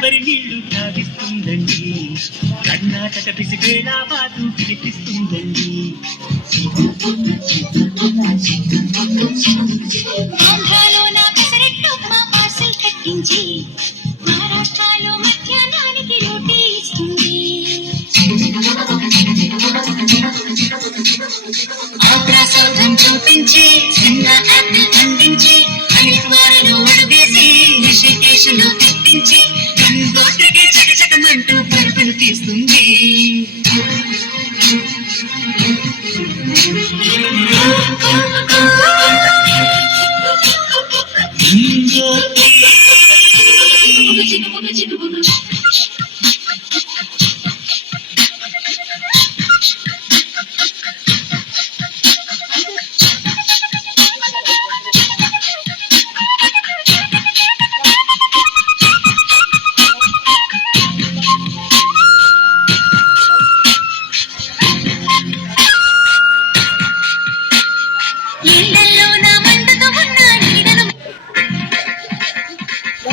కొబ్బరి నీళ్లు తాగిస్తుందండి. కర్ణాటక పిసిపేళ బాతు పిలిపిస్తుందండి. ఆంధ్రాలో నా పెసరెట్టు ఉప్మా పార్సల్ కట్టించి మహారాష్ట్రలో మధ్యాహ్నానికి రోటీ ఇస్తుంది. ఆగ్రాసౌధం చూపించి చిన్న యాపిల్ అందించి హరిద్వారలో వడదేసి రిషికేశ్లో తెప్పించి గంగోత్రికి చకచకమంటూ పరుగులు తీస్తుంది.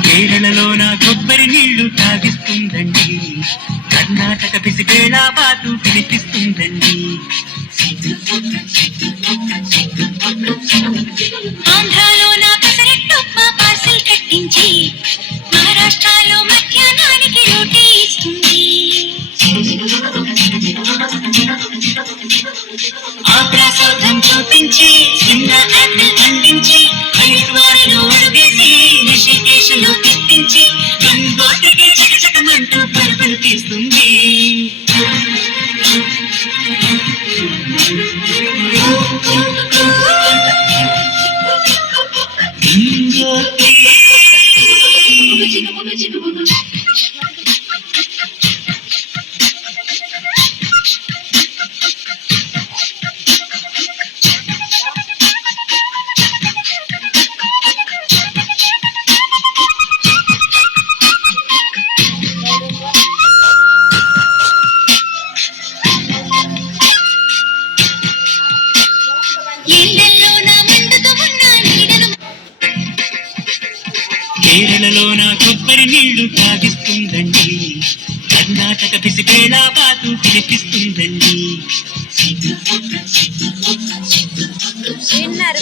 కేరళలో నా కొబ్బరి నీళ్లు తాగిస్తుందండి. కర్ణాటక పిసిపేళ బాతు పిలిపిస్తుందండి. ఆంధ్రాలో నా పెసరెట్టు ఉప్మా పార్సల్ కట్టించి మహారాష్ట్రలో మధ్యాహ్నానికి రోటీ ఇస్తుంది. ఆగ్రాసౌధం చూపించి చిన్న యాపిల్ అందించి హరిద్వారలో వడదేసి రిషికేశ్లో తెప్పించి గంగోత్రికి చకచకమంటూ పరుగులు తీస్తుంది. కేరళలో నా కొబ్బరి నీళ్లు తాగిస్తుందండి. కర్ణాటక పిసిపేళ బాతు పిలిపిస్తుందండి. విన్నర్